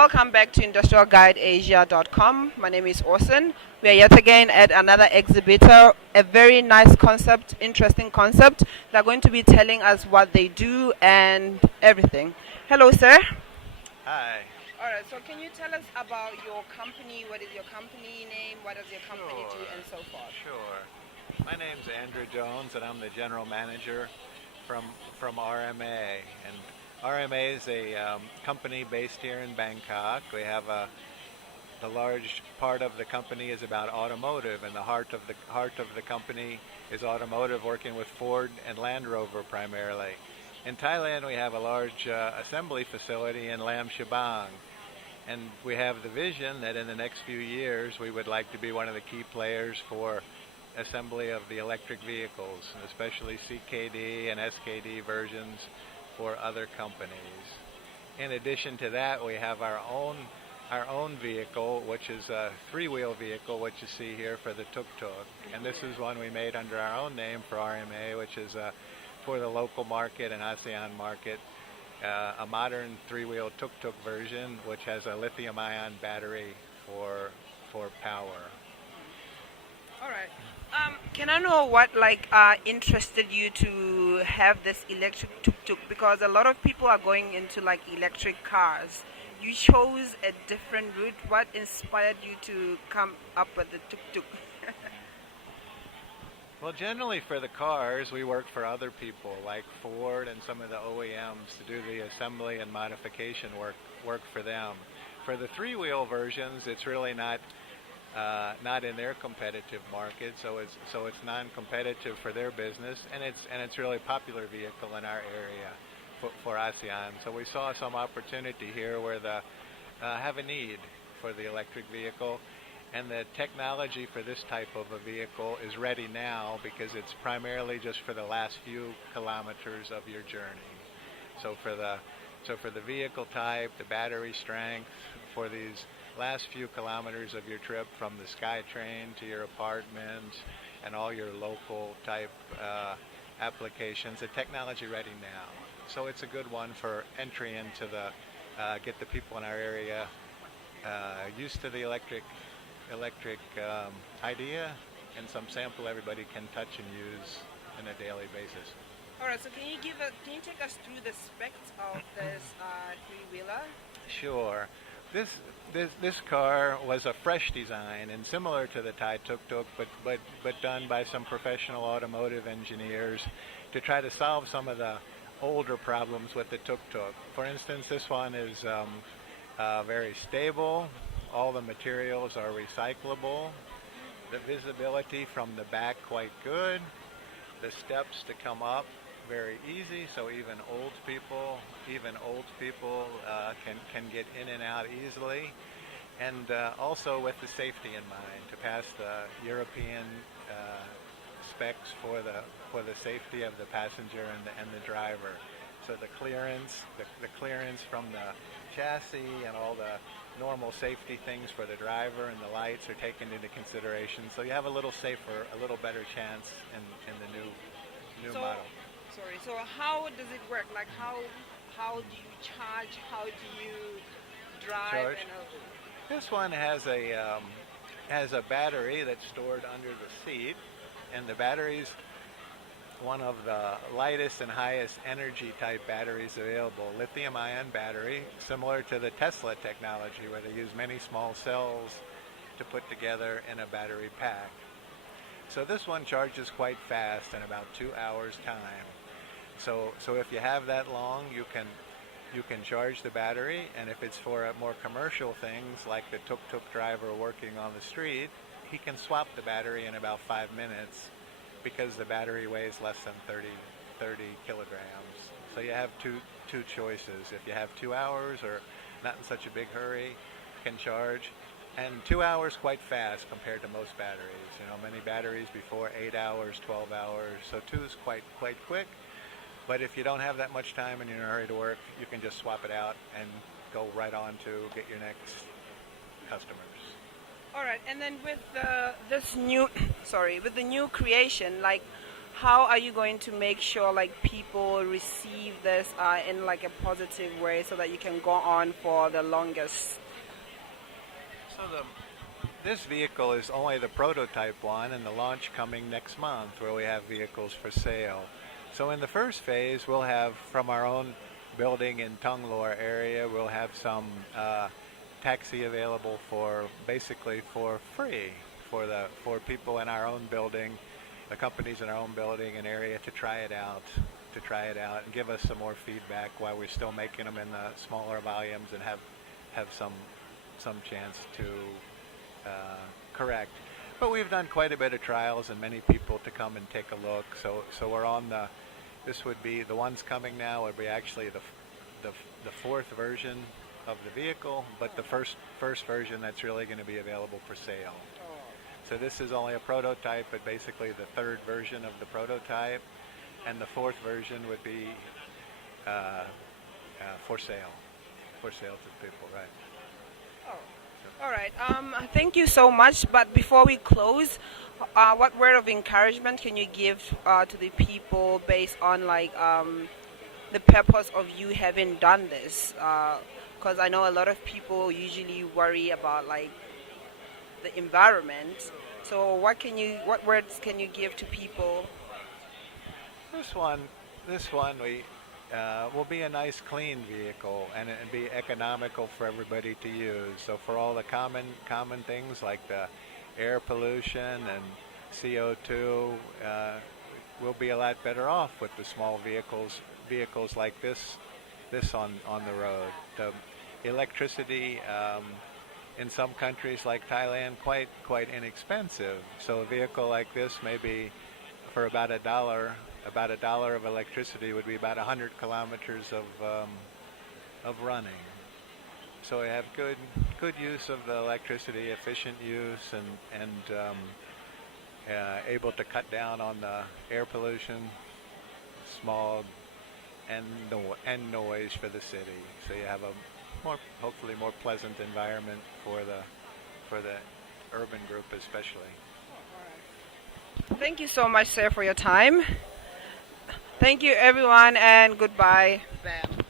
welcome back to industrialguideasia.com. My name is Orson. We are yet again at another exhibitor, a very nice concept, interesting concept. They're going to be telling us what they do and everything. Hello, sir. Hi. All right, so can you tell us about your company? What is your company name? What does your company do and so forth? Sure. My name's Andrew Jones, and I'm the general manager from RMA. And RMA is a company based here in Bangkok. We have the large part of the company is about automotive, and the heart of the company is automotive, working with Ford and Land Rover primarily. In Thailand, we have a large assembly facility in Lam Shabang, and we have the vision that in the next few years we would like to be one of the key players for assembly of the electric vehicles, especially CKD and SKD versions for other companies. In addition to that, we have our own vehicle, which is a three-wheel vehicle, which you see here for the tuk-tuk. And this is one we made under our own name for RMA, which is for the local market and ASEAN market, a modern three-wheel tuk-tuk version, which has a lithium-ion battery for power. All right. Can I know what interested you to have this electric tuk-tuk? Because a lot of people are going into electric cars. You chose a different route. What inspired you to come up with the tuk-tuk? Well, generally for the cars, we work for other people like Ford and some of the OEMs to do the assembly and modification work for them. For the three-wheel versions, it's really not in their competitive market, so it's non-competitive for their business, and it's really a popular vehicle in our area for ASEAN. So we saw some opportunity here where have a need for the electric vehicle, and the technology for this type of a vehicle is ready now because it's primarily just for the last few kilometers of your journey. So for the vehicle type, the battery strength for these last few kilometers of your trip from the SkyTrain to your apartment and all your local type applications, the technology ready now. So it's a good one for entry into get the people in our area used to the electric idea, and some sample everybody can touch and use on a daily basis. All right, so can you take us through the specs of this three-wheeler? Sure. This car was a fresh design and similar to the Thai tuk-tuk, but done by some professional automotive engineers to try to solve some of the older problems with the tuk-tuk. For instance, this one is very stable. All the materials are recyclable. The visibility from the back quite good. The steps to come up very easy, so even old people can get in and out easily, and also with the safety in mind to pass the European specs for the safety of the passenger and the driver. So the clearance from the chassis and all the normal safety things for the driver and the lights are taken into consideration. So you have a little safer, a little better chance in the new model. Sorry. So how does it work? How do you charge? How do you drive? This one has a battery that's stored under the seat, and the battery's one of the lightest and highest energy type batteries available. Lithium-ion battery, similar to the Tesla technology, where they use many small cells to put together in a battery pack. So this one charges quite fast in about 2 hours time. So if you have that long, you can charge the battery, and if it's for more commercial things like the tuk-tuk driver working on the street, he can swap the battery in about 5 minutes because the battery weighs less than 30 kilograms. So you have two choices. If you have 2 hours or not in such a big hurry, you can charge. And 2 hours quite fast compared to most batteries. Many batteries before 8 hours, 12 hours. So 2 is quite quick. But if you don't have that much time and you're in a hurry to work, you can just swap it out and go right on to get your next customers. All right, and then with the new creation, how are you going to make sure like people receive this in like a positive way so that you can go on for the longest? So this vehicle is only the prototype one, and the launch coming next month, where we have vehicles for sale. So in the first phase, we'll have from our own building in Tonglor area, we'll have some taxi available for basically for free for people in our own building, the companies in our own building and area to try it out, and give us some more feedback while we're still making them in the smaller volumes and have some chance to correct. But we've done quite a bit of trials and many people to come and take a look. So we're on this would be the ones coming now would be actually the fourth version of the vehicle, but the first version that's really going to be available for sale. So this is only a prototype, but basically the third version of the prototype, and the fourth version would be for sale to people, right? All right. Thank you so much. But before we close, what word of encouragement can you give to the people based on like the purpose of you having done this? Because I know a lot of people usually worry about like the environment. So what words can you give to people? This one we will be a nice, clean vehicle and be economical for everybody to use. So for all the common things like the air pollution and CO2, we'll be a lot better off with the small vehicles like this on the road. The electricity in some countries like Thailand quite inexpensive. So a vehicle like this may be for about $1 of electricity would be about 100 kilometers of running. So we have good use of the electricity, efficient use, and able to cut down on the air pollution, smog, and noise for the city. So you have a hopefully more pleasant environment for the urban group especially. Thank you so much, sir, for your time. Thank you, everyone, and goodbye. Bam.